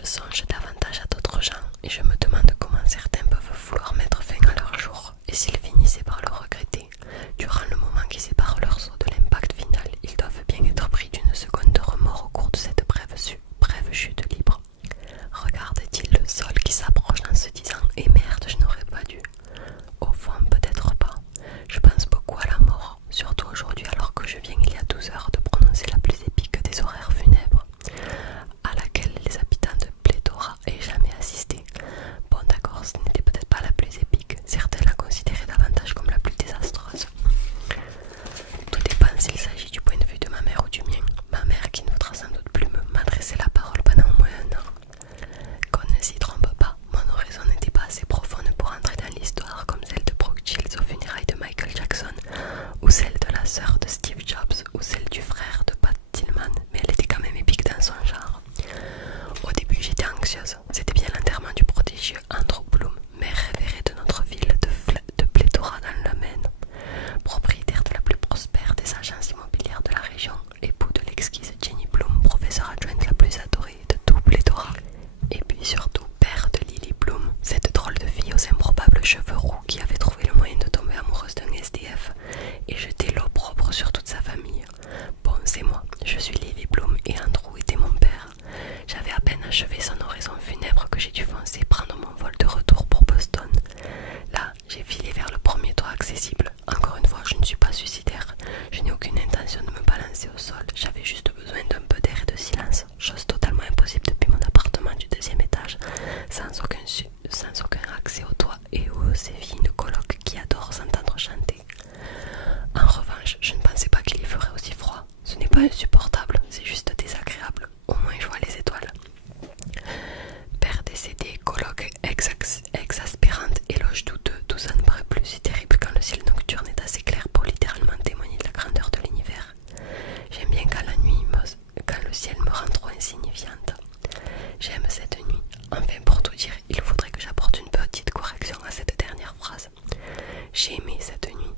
Je songe davantage à d'autres gens et je me demande comment certains peuvent vouloir mettre fin à leur jour et s'ils finissaient par le regretter. Durant le moment qui sépare leur saut de l'impact final, ils doivent bien être pris d'une seconde de remords au cours de cette brève chute libre. Regarde-t-il le sol qui s'approche en se disant « Et merde, je n'aurais pas dû ». Au fond, peut-être pas. Je pense beaucoup à la mort, surtout aujourd'hui alors que je viens il y a 12 heures de prononcer la plus épique des horaires funèbres, à laquelle les habitants de Pléthora aient jamais assisté. Bon d'accord, ce n'était peut-être pas la plus épique, certains la considéraient davantage comme la plus désastreuse. Tout dépend s'il s'agit du point de vue de ma mère ou du mien. Ma mère, qui ne voudra sans doute plus m'adresser la parole pendant au moins 1 an. Qu'on ne s'y trompe pas, mon oraison n'était pas assez profonde pour entrer dans l'histoire comme celle de Brooke Shields aux funérailles de Michael Jackson, ou celle de la sœur de Steve Jobs, ou celle du frère de Pat Tillman, mais elle était quand même épique dans son genre. Au début j'étais anxieuse, c'était bien l'enterrement du prodigieux Andrew Bloom, maire révéré de notre ville de Pléthora dans le Maine, propriétaire de la plus prospère des agences immobilières de la région, époux de l'exquise Jenny Bloom, professeure adjointe la plus adorée de tout Pléthora. Et puis surtout, père de Lily Bloom, cette drôle de fille aux improbables cheveux roux qui avait trouvé le moyen de tomber amoureuse d'un SDF et jeter l'opprobre sur toute sa famille. Bon, c'est moi, je suis Lily Bloom et Andrew était mon père. J'avais à peine achevé son oraison funèbre que j'ai dû foncer prendre mon vol de retour pour Boston. Là, j'ai filé vers le premier toit accessible. Encore une fois, je ne suis pas suicidaire. Je n'ai aucune intention de me balancer au sol. J'avais juste besoin d'un peu d'air et de silence, chose totalement impossible depuis mon appartement du 2e étage, sans aucun accès au toit et où sévit une coloc qui adore s'entendre chanter. En revanche, je ne pensais pas qu'il y ferait aussi froid. Ce n'est pas insupportable, c'est juste désagréable. Au moins je vois les étoiles. Père décédé, coloc exaspérante, éloge douteux, tout ça ne paraît plus si terrible quand le ciel nocturne est assez clair pour littéralement témoigner de la grandeur de l'univers. J'aime bien quand la nuit, quand le ciel me rend trop insignifiante. J'aime cette nuit. Enfin, pour tout dire, il faudrait que j'apporte une petite correction à cette dernière phrase. J'ai aimé cette nuit.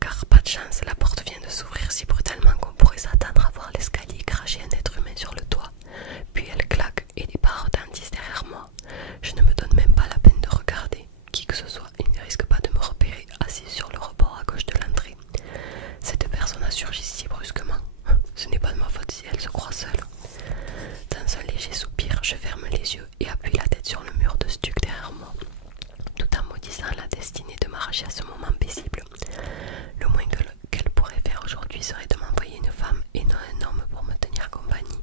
Car pas de chance, la porte vient de s'ouvrir si brutalement qu'on pourrait s'attendre à voir l'escalier cracher un être humain sur le toit. Puis elle claque et des pas retentissent derrière moi. Je ne me donne même pas la peine de regarder. Qui que ce soit, il ne risque pas de me repérer assise sur le rebord à gauche de l'entrée. Cette personne a surgi si brusquement. Ce n'est pas de ma faute si elle se croit seule. Dans un léger soupir, je ferme les yeux et appuie la tête sur le mur de stuc derrière moi, tout en maudissant la destinée de m'arracher à ce moment paisible. Le moins qu'elle pourrait faire aujourd'hui serait de m'envoyer une femme et non un homme pour me tenir compagnie.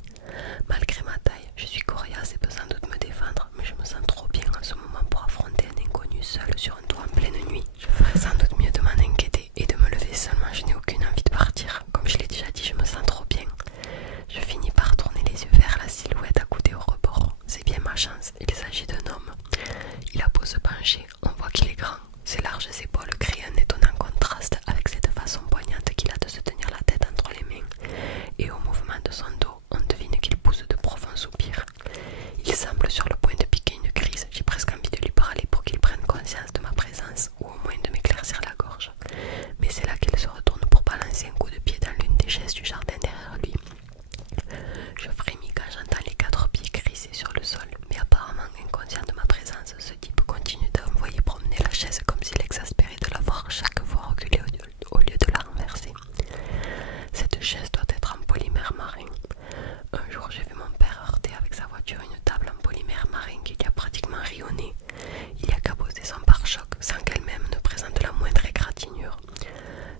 Malgré ma taille, je suis coriace et peux sans doute me défendre, mais je me sens trop bien en ce moment pour affronter un inconnu seul sur un toit en pleine nuit. Je ferais sans doute mieux de m'en inquiéter et de me lever, seulement je n'ai aucune envie de partir. Comme je l'ai déjà dit, je me sens trop bien. Je finis par tourner les yeux vers la silhouette accoudée au rebord. C'est bien ma chance, il s'agit d'un homme. Il a beau se pencher, on voit qu'il est grand. Ses larges épaules créent un étonnant contraste avec cette façon poignante qu'il a de se tenir la tête entre les mains. Et au mouvement de son dos, on devine qu'il pousse de profonds soupirs. Il semble sur le point de piquer une crise. J'ai presque envie de lui parler pour qu'il prenne conscience de ma présence, ou au moins de m'éclaircir la gorge. Mais c'est là qu'il se retourne pour balancer un coup de pied dans l'une des chaises du jardin derrière lui. Je frémis quand j'entends les 4 pieds crisser sur le sol, mais apparemment inconscient de ma présence, ce type continue d'envoyer promener la chaise comme s'il exaspérait de la voir chaque fois reculer au lieu de la renverser. Cette chaise doit être en polymère marin. Un jour, j'ai vu mon père heurter avec sa voiture une table en polymère marin qui lui a pratiquement rayonné. Il y a cabossé son pare-choc sans qu'elle-même ne présente la moindre égratignure.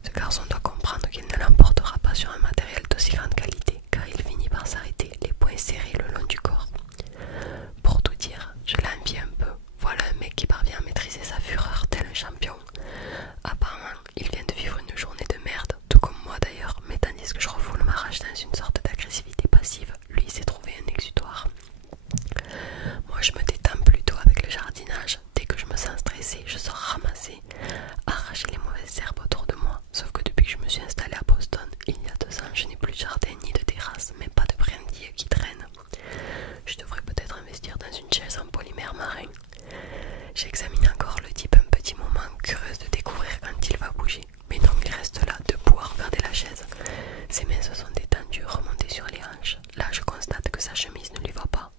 Ce garçon doit comprendre qu'il ne l'emportera pas sur un matériel d'aussi grande qualité, car il finit par s'arrêter, les poings serrés le long du corps. Pour tout dire, je l'envie un peu. Voilà un mec qui parvient à maîtriser sa fureur tel un champion. Apparemment, il vient de vivre une journée de merde, tout comme moi d'ailleurs, mais tandis que je refoule ma rage dans une sorte d'agressivité passive, lui s'est trouvé un exutoire. Moi je me détends plutôt avec le jardinage. Dès que je me sens stressée, je sors ramasser, arracher les mauvaises herbes autour de moi. Sauf que depuis que je me suis installée à Boston, il y a 2 ans, je n'ai plus de jardin ni de terrasse, même pas de brindilles qui traînent. Je devrais peut-être investir dans une chaise en polymère marin. J'examine encore le type un petit moment, curieuse de découvrir quand il va bouger. Mais non, il reste là, debout à regarder la chaise. Ses mains se sont détendues, remontées sur les hanches. Là, je constate que sa chemise ne lui va pas.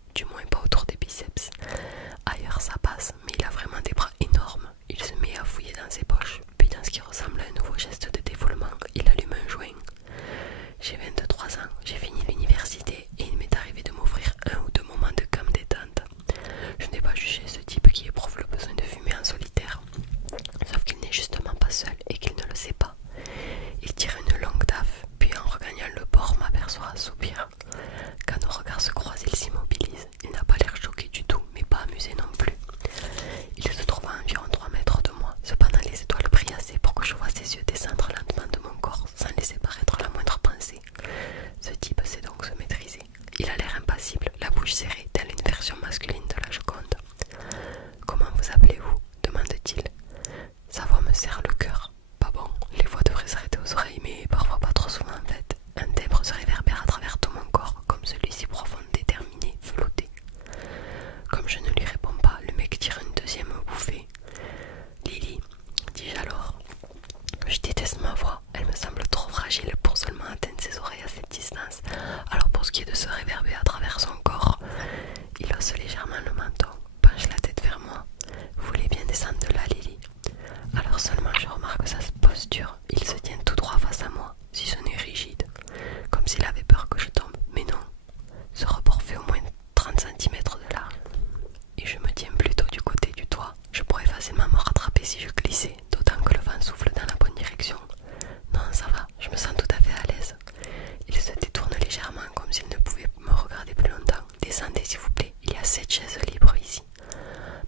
7 chaises libres ici.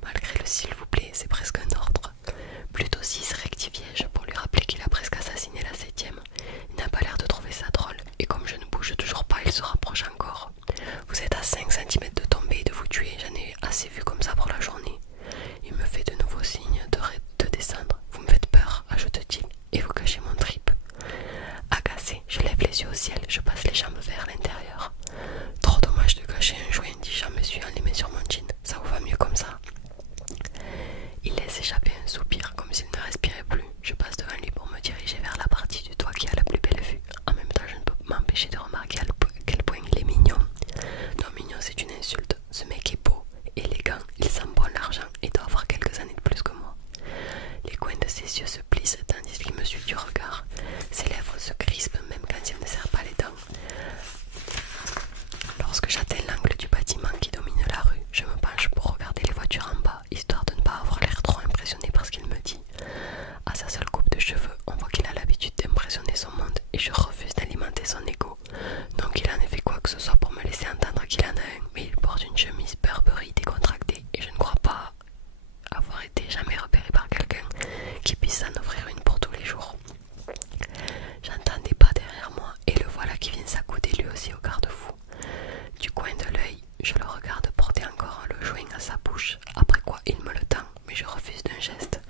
Malgré le s'il vous plaît, c'est presque un ordre. Plutôt 6, rectifiai-je pour lui rappeler qu'il a presque assassiné la 7e. Il n'a pas l'air de trouver ça drôle, et comme je ne bouge toujours pas, il se rapproche encore. Vous êtes à 5 cm de tomber et de vous tuer, j'en ai assez vu comme ça pour la journée. Il me fait de nouveau signe de descendre. Vous me faites peur, ajoute-t-il, et vous cachez mon trip. Agacé, je lève les yeux au ciel, je passe les jambes vers l'intérieur. Trop dommage de cacher un joint, dis-je en me suivant les mains sur mon jean. Ça vous va mieux comme ça? Il laisse échapper un soupir, comme s'il ne respirait plus. Je passe devant lui pour me diriger vers la partie du toit qui a la plus belle vue. En même temps, je ne peux m'empêcher de remarquer à quel point il est mignon. Non, mignon, c'est une insulte. Ce mec est beau, élégant, il sent bon l'argent et doit avoir quelques années de plus que moi. Les coins de ses yeux se plissent tandis qu'il me suit du regard. Ses lèvres se crispent même quand il ne serre pas les dents. Lorsque j'atteins l'angle du bâtiment qui domine la rue, je me penche pour regarder les voitures en bas, histoire de ne pas avoir l'air trop impressionné par ce qu'il me dit. À sa seule coupe de cheveux, on voit qu'il a l'habitude d'impressionner son monde et je refuse d'alimenter son ego. Donc il en a fait quoi que ce soit pour me laisser entendre qu'il en a un, mais il porte une chemise Burberry décontractée et je ne crois pas avoir été jamais repéré par quelqu'un qui puisse en offrir une pour tous les jours. J'entends des pas derrière moi et le voilà qui vient s'accouder lui aussi au garde-fou. Du coin de l'œil, je le regarde porter encore le joint à sa bouche, après quoi il me le tend, mais je refuse d'un geste.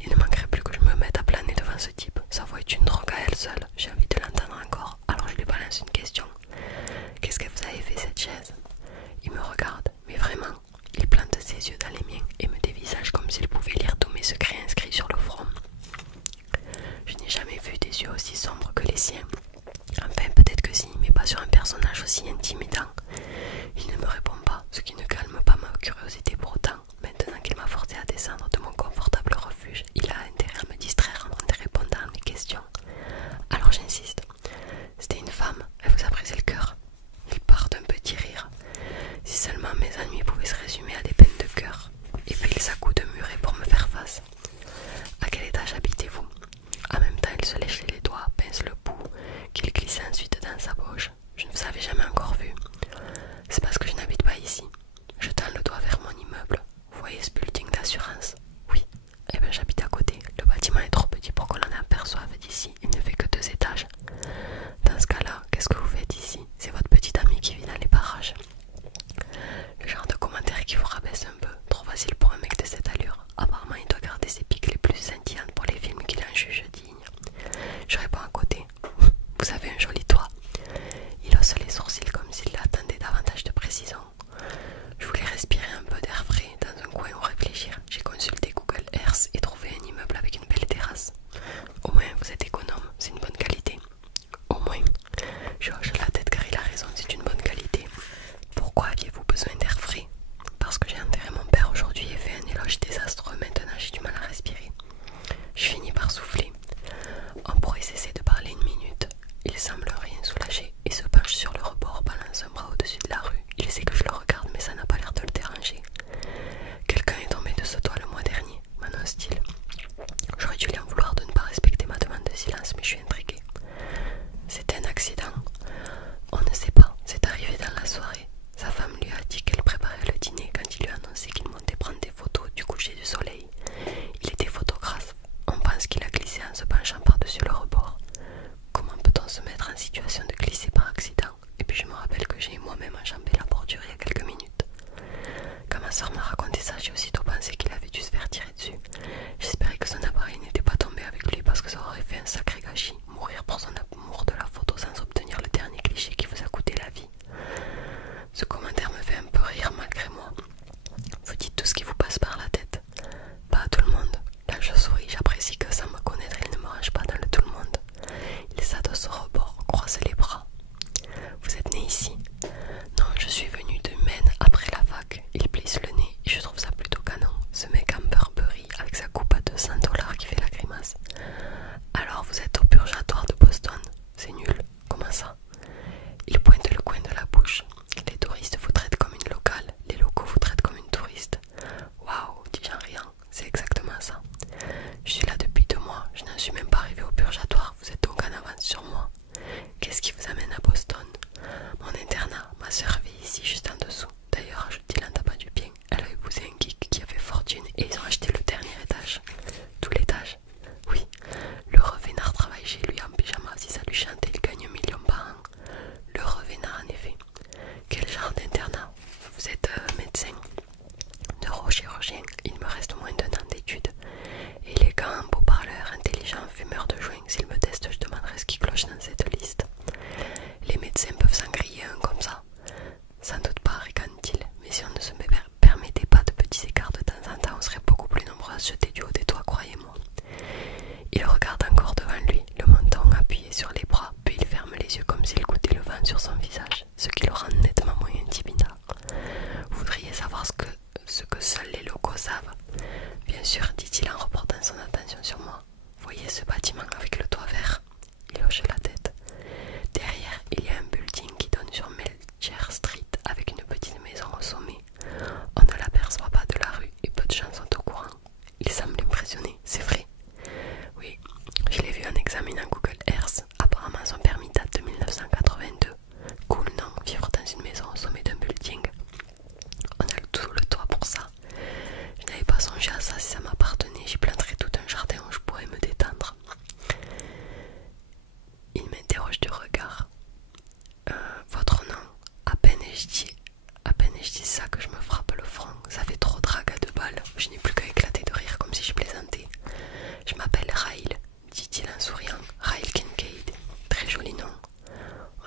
Il ne manquerait plus que je me mette à planer devant ce type. Sa voix est une drogue à elle seule, j'ai envie de l'entendre encore, alors je lui balance une question. Qu'est-ce que vous avez fait cette chaise? Il me regarde, mais vraiment, il plante ses yeux dans les miens et me dévisage comme s'il pouvait lire tous mes secrets inscrits sur le front. Je n'ai jamais vu des yeux aussi sombres que les siens. Enfin, peut-être que si, mais pas sur un personnage aussi intimidant. Il ne me répond pas, ce qui ne calme pas ma curiosité pour autant. Maintenant qu'il m'a forcé à descendre de mon confortable refuge, il a intérêt à me distraire en répondant à mes questions. Alors j'insiste. C'était une femme, elle vous a brisé le cœur. Il part d'un petit rire. Si seulement mes ennuis pouvaient se résumer à des peines de cœur. Et puis il s'accoude muret pour me faire face. À quel étage habitez-vous? En même temps, il se lèche les doigts, pince le bout, qu'il glisse ensuite dans sa poche. Je ne vous avais jamais encore vu. C'est parce que je n'habite pas ici. Je tends le doigt vers mon immeuble. Vous voyez ce building d'assurance? Oui. Eh bien, j'habite à côté. Le bâtiment est trop petit pour qu'on en aperçoive d'ici. Il ne fait que 2 étages. Dans ce cas-là, qu'est-ce que vous faites ici? C'est votre petite amie qui vit dans les parages. Le genre de commentaire qui vous rabaisse un peu. Trop facile pour un mec de cette allure. Apparemment, il doit garder ses piques les plus scintillantes pour les films qu'il en juge dignes. Je réponds à côté. Vous avez un joli toit. Il hausse les sourcils comme s'il attendait davantage de précision. Je voulais respirer un peu d'air frais dans un coin où réfléchir. J'ai consulté Google Earth et trouvé un immeuble avec une belle terrasse. Au moins, vous êtes économe, c'est une bonne qualité. Au moins, je hoche la tête car il a raison, c'est une bonne qualité. Pourquoi aviez-vous besoin d'air frais? Parce que j'ai enterré mon père aujourd'hui et fait un éloge désastreux. Maintenant, j'ai du mal à respirer. Je finis par souffler. On pourrait cesser de parler une minute. Il semble rien soulagé et se penche sur le rebord, balance un bras au-dessus de la rue. Il sait que je le regarde, mais ça n'a pas l'air de le déranger. Quelqu'un est tombé de ce toit le mois dernier, m'annonce-t-il. J'aurais dû lui en vouloir de ne pas respecter ma demande de silence, mais je suis intriguée. C'était un accident. On ne sait pas, c'est arrivé dans la soirée. Sa femme lui a dit qu'elle préparait le dîner quand il lui a annoncé qu'il montait prendre des photos du coucher du soleil. Il était photographe. On pense qu'il a glissé en se penchant par-dessus le rebord. Comment peut-on se mettre en situation de glisser par accident? Et puis je me rappelle que j'ai moi-même enjambé la bordure il y a quelques minutes. Quand ma soeur m'a raconté ça, j'ai aussitôt pensé qu'il avait dû se faire tirer dessus. J'espérais que son appareil n'était pas tombé avec lui parce que ça aurait fait un sacré gâchis. Mourir pour son amour de la photo sans obtenir le dernier cliché qui vous a coûté la vie. Ce commentaire me fait un peu rire malgré moi. Vous dites tout ce qui vous passe par la tête. Pas à tout le monde. Là je souris, j'apprécie que sans me connaître il ne me range pas dans le tout le monde. Il s'adosse au rebord, croise les bras. Vous êtes né ici? Non, je suis venu de Maine après la fac. Il plisse le nez et je trouve ça plutôt canon. Ce mec en Burberry avec sa coupe à $200 qui fait la grimace. Alors vous êtes au purgatoire de Boston? C'est nul. Comment ça? Il pointe le coin de la bouche. Les touristes vous traitent comme une locale. Les locaux vous traitent comme une touriste. Waouh, dis-je en riant. C'est exactement ça. Je suis là depuis 2 mois. Je n'en suis même pas arrivé au purgatoire. Vous êtes donc en avance sur moi. Qu'est-ce qui vous amène à Boston? Mon internat. Ma sœur vit ici juste en dessous. D'ailleurs, ajoute-t-il en tapant du songer à ça, si ça m'appartenait, j'y planterais tout un jardin où je pourrais me détendre. Il m'interroge du regard. Votre nom, à peine je dis ça que je me frappe le front. Ça fait trop drague à 2 balles. Je n'ai plus qu'à éclater de rire comme si je plaisantais. Je m'appelle Raïl, dit-il en souriant. Raïl Kincaid. Très joli nom.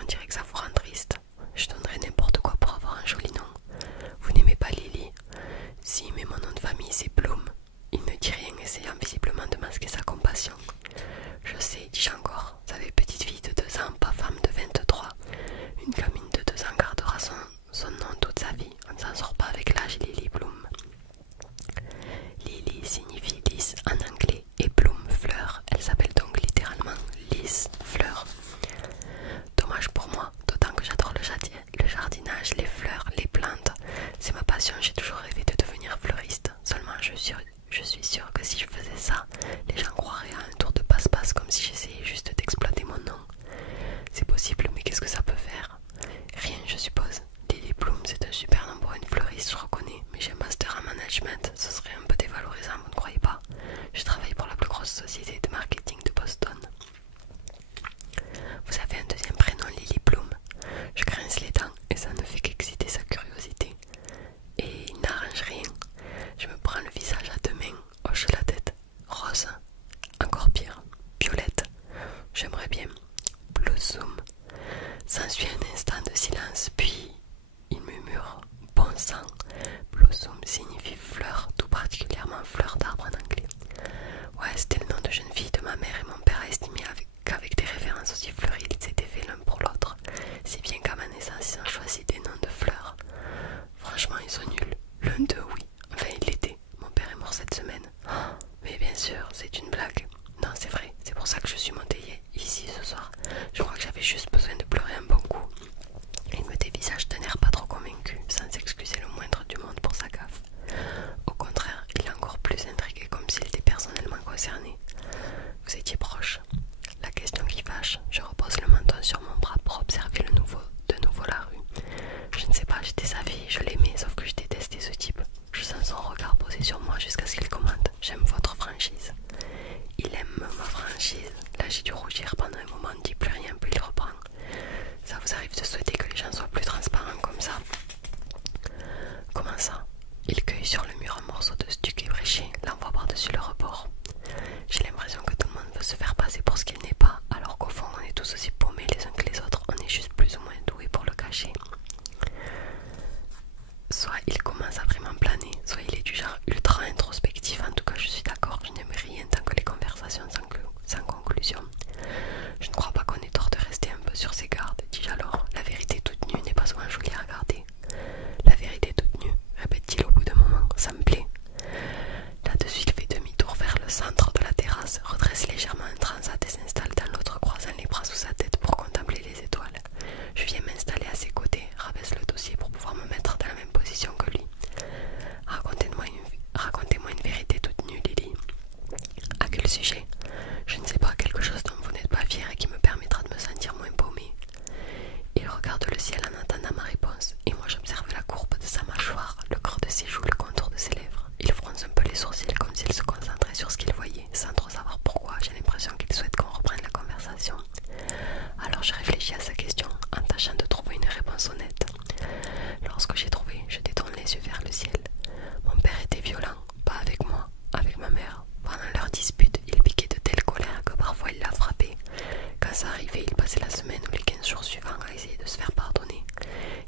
On dirait que ça vous rend triste. Je donnerais n'importe quoi pour avoir un joli nom. Vous n'aimez pas Lily? Si, mais mon nom de famille c'est Bloom. Il ne dit rien, essayant visiblement de masquer sa compassion. Je sais, dis-je encore. Vous savez, petite fille de 2 ans, pas femme de 23. Une gamine de 2 ans gardera son nom toute sa vie. On ne s'en sort pas avec l'âge, Lily Bloom. Lily signifie lys en anglais et Bloom fleur. Elle s'appelle donc littéralement Lys Fleur. Dommage pour moi, d'autant que j'adore le jardinage, les fleurs, les plantes. C'est ma passion, j'ai toujours rêvé de devenir fleuriste. Seulement je suis sûre que si je faisais ça, les gens croiraient à un tour de passe-passe comme si j'essayais juste d'exploiter mon nom. C'est possible, mais qu'est-ce que ça peut faire? Rien, je suppose. Lily Bloom, c'est un super nom pour une fleuriste, je reconnais, mais j'ai un master en management, ce serait un peu dévalorisant, vous ne croyez pas? Je travaille pour la plus grosse société de marketing de Boston. Vous avez un deuxième prénom, Lily Bloom? Je grince les dents et ça ne fait qu'exciter sa curiosité. Et il n'arrange rien. Je me prends le visage à 2 mains, hoche la tête. Rose, encore pire. Violette, j'aimerais bien. Blossom. S'ensuit un instant de silence, puis il murmure bon sang. Blossom signifie fleur, tout particulièrement fleur d'arbre en anglais. Ouais, c'était le nom de jeune fille de ma mère et mon père a estimé qu'avec des références aussi fleuries, ils s'étaient faits l'un pour l'autre. Si bien qu'à ma naissance, ils ont choisi des noms de fleurs. Franchement, ils sont nuls. L'un d'eux, oui. Enfin, il l'était. Mon père est mort cette semaine. Oh, mais bien sûr, c'est une blague. Non, c'est vrai. C'est pour ça que je suis montée ici ce soir. Je crois que j'avais juste besoin de pleurer un bon coup. Il me dévisage d'un air pas trop convaincu, sans s'excuser le moindre du monde pour sa gaffe. Au contraire, il est encore plus intrigué, comme s'il était personnellement concerné. Vous étiez proche. La question qui fâche, je repose le menton sur mon bras pour observer de nouveau la rue. Je ne sais pas, j'étais sa fille, je l'aimais, sauf que je détestais ce type. Je sens son regard posé sur moi jusqu'à ce qu'il commente. J'aime votre franchise. Il aime ma franchise. Là j'ai dû rougir pendant un moment, ne dit plus rien, puis il reprend. Ça vous arrive de souhaiter que les gens soient plus transparents comme ça? Comment ça? Il cueille sur le mur un morceau de stuc ébréché, l'envoie par-dessus le rebord. J'ai l'impression que tout le monde veut se faire passer pour ce qu'il n'est pas, alors qu'au fond on est tous aussi paumés les uns que les autres, on est juste plus ou moins doués pour le cacher. Soit il commence à vraiment planer, soit il est du genre ultra introspectif, en tout cas je suis d'accord, je n'aime rien tant que les conversations sans conclusion. Je ne crois pas qu'on ait tort de rester un peu sur ses gardes, dis-je alors, la vérité toute nue n'est pas souvent jolie à regarder. La vérité toute nue, répète-t-il au bout d'un moment, ça me plaît. Là-dessus il fait demi-tour vers le centre de la terrasse, redresse légèrement un transat et s'installe dans l'autre, croisant les bras sous sa tête pour contempler les étoiles. Je viens m'installer à ses côtés, rabaisse le dossier pour pouvoir me mettre dans la même position que lui. Racontez-moi une vérité toute nue, Lily. À quel sujet? Je ne sais pas, quelque chose dont vous n'êtes pas fière et qui me permettra de me sentir moins paumée. Il regarde le ciel en attendant ma réponse, et moi j'observe la courbe de sa mâchoire, le creux de ses joues, le contour de ses lèvres. Il fronce un peu les sourcils comme s'il se concentrait sur ce qu'il voyait, sans trop savoir pourquoi. J'ai l'impression qu'il souhaite qu'on reprenne la conversation. Alors je réfléchis à sa question, en tâchant de trouver une réponse honnête. Lorsque j'ai trouvé, je détourne les yeux vers le ciel. Mon père était violent, pas avec moi, avec ma mère. Pendant leur dispute, il piquait de telle colère que parfois il la frappait. Quand ça arrivait, il passait la semaine ou les 15 jours suivants à essayer de se faire pardonner.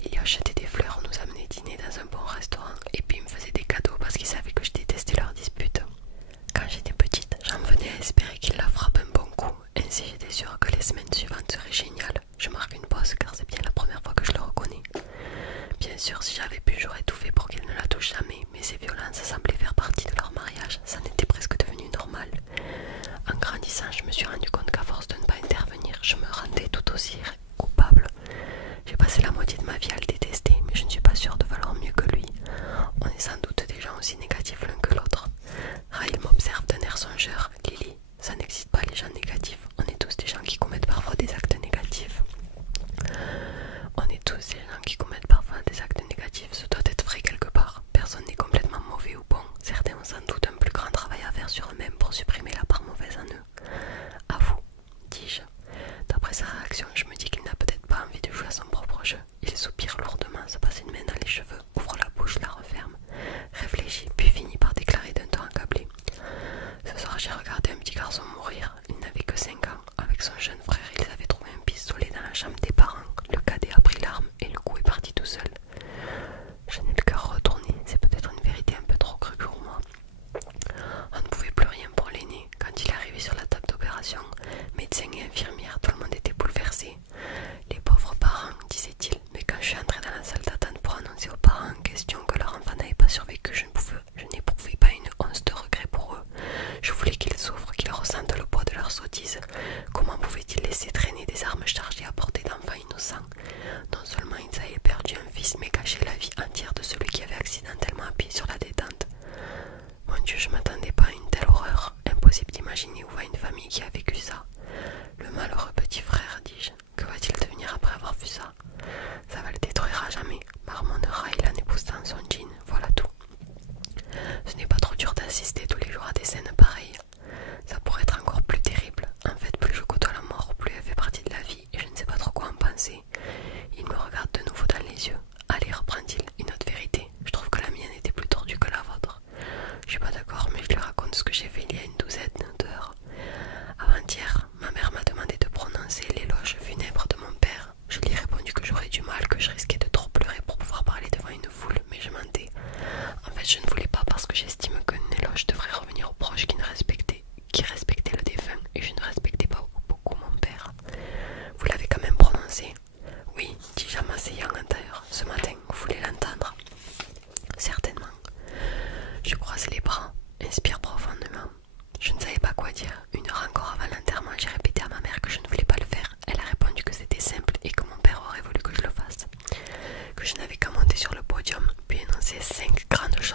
Il y achetait des fleurs, nous amenait dîner dans un bon restaurant, et puis il me faisait des cadeaux parce qu'il savait que je détestais leurs disputes. Quand j'étais petite, j'en venais à espérer qu'il la frappe un bon coup, ainsi j'étais sûre que les semaines suivantes seraient géniales. Je marque une pause car c'est bien la première fois que je le reconnais. Bien sûr, si j'avais pu, j'aurais tout fait pour qu'il ne la touche jamais, mais ces violences semblaient faire partie de leur mariage, ça n'était presque devenu normal. En grandissant, je me suis rendu compte qu'à force de ne pas intervenir, je me rendais tout aussi coupable. J'ai passé la moitié de ma vie à le détester, mais je ne suis pas sûre de valoir mieux que lui. On est sans doute des gens aussi négatifs l'un que l'autre. Raïl m'observe d'un air songeur. Lily, ça n'existe pas les gens négatifs. On est tous des gens qui commettent parfois des actes négatifs. On est tous des gens qui commettent parfois des actes négatifs. Ce doit être vrai quelque part. Personne n'est complètement mauvais ou bon. Certains ont sans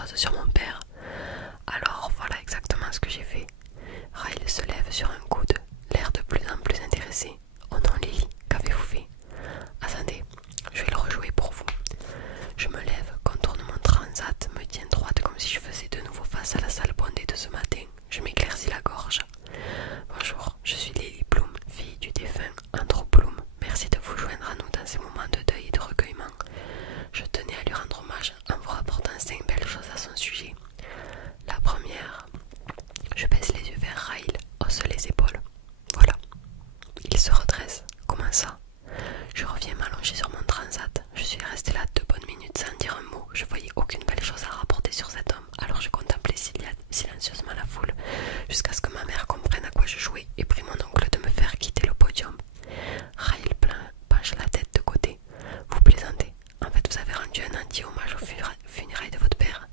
chose sur mon père. Alors voilà exactement ce que j'ai fait. Ryle se lève sur un coude, l'air de plus en plus intéressé. Oh non Lily, qu'avez-vous fait? Attendez, je vais le rejouer pour vous. Je me lève, contourne mon transat, me tiens droite comme si je faisais de nouveau face à la salle bondée de ce matin. Je m'éclaircis la gorge. Bonjour, je suis Lily Bloom, fille du défunt Andrew Bloom. Merci de vous joindre à nous dans ces moments de deuil et de recueillement. Je tenais à lui rendre hommage en vous rapportant 5 belles choses à son sujet. La première, je baisse les yeux vers Ryle, hausse les épaules. Voilà. Il se redresse. Comment ça? Je reviens m'allonger sur mon transat. Je suis restée là 2 bonnes minutes sans dire un mot. Je voyais aucune belle chose à rapporter sur cet homme. Alors je contemplais silencieusement la foule jusqu'à ce que ma mère comprenne à quoi je jouais et prie mon oncle de me faire quitter le podium. Ryle penche la tête de côté. Vous plaisantez. En fait, vous avez rendu un entier hommage aux funérailles de votre père.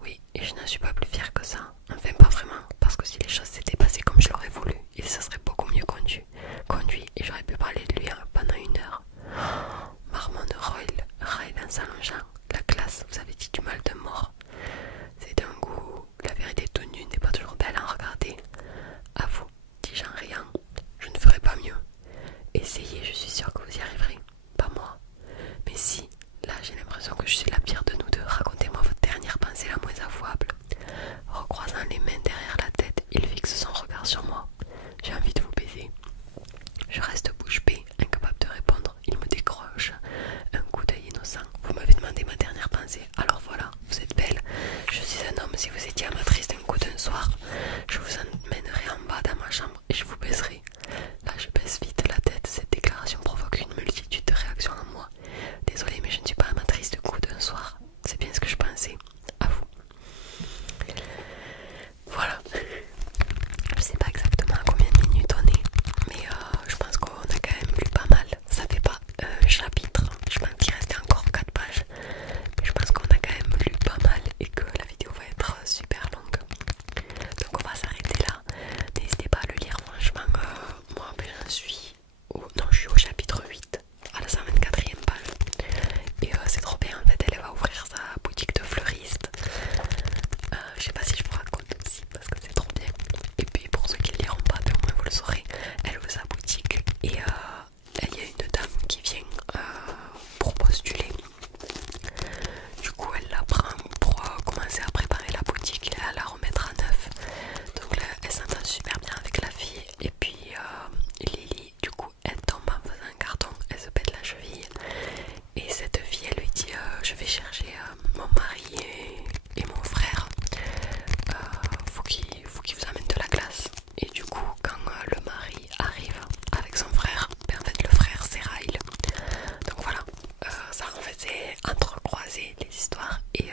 Oui, et je n'en suis pas plus fière que ça. Enfin, pas vraiment, parce que si les choses s'étaient passées comme je l'aurais voulu, il se serait beaucoup mieux conduit et j'aurais pu parler de lui pendant 1 heure. Oh, marmonne Ryle en s'allongeant. La classe, vous avez dit du mal de mort. C'est d'un goût. La vérité toute nue n'est pas toujours belle à regarder. À vous, dis-je en riant. Je ne ferai pas mieux. Essayez, je suis sûre que vous y arriverez. Pas moi. Mais si, là j'ai l'impression que je suis la pire de nous deux. Racontez-moi votre dernière pensée la moins avouable. Recroisant les mains derrière la tête, il fixe son regard sur moi. J'ai envie de vous baiser. Je reste bouche bée, incapable de répondre. Il me décroche un coup d'œil innocent. Vous m'avez demandé ma dernière pensée. Alors voilà, vous êtes belle. Je suis un homme. Si vous étiez amatrice d'un coup d'un soir, je vous emmènerai en bas dans ma chambre et je vous baiserai. Là, je baisse vite la tête. Cette déclaration provoque une multitude de réactions en moi. Désolée, mais je ne suis pas amatrice de coup d'un soir. C'est bien ce que je pensais. À vous. Voilà. Je sais pas exactement à combien de minutes on est, mais je pense qu'on a quand même lu pas mal. Ça fait pas un chapitre, je pense qu'il restait encore 4 pages, mais je pense qu'on a quand même lu pas mal et que la vidéo va être super longue. Donc on va s'arrêter là. N'hésitez pas à le lire, franchement, moi j'en suis non, je suis au chapitre 8, à la 124e page. Et c'est trop bien, en fait, elle va ouvrir sa boutique de fleuriste. Je sais pas si je vous raconte aussi parce que c'est trop bien. Et puis pour ceux qui ne liront pas, au moins vous le saurez, elle ouvre sa boutique et il y a une dame qui vient pour postuler. Du coup elle la prend pour commencer à préparer la boutique et à la remettre à neuf. Donc là elle s'entend super bien avec la fille. Et puis Lily, du coup elle tombe en faisant un carton, elle se pète la cheville. Et cette fille elle lui dit je vais chercher mon mari et mon frère. Faut qu'il vous amène de la glace. Et du coup quand le mari arrive avec son frère, ben en fait le frère c'est Ryle. Donc voilà, ça en fait c'est entrecroiser les histoires. Et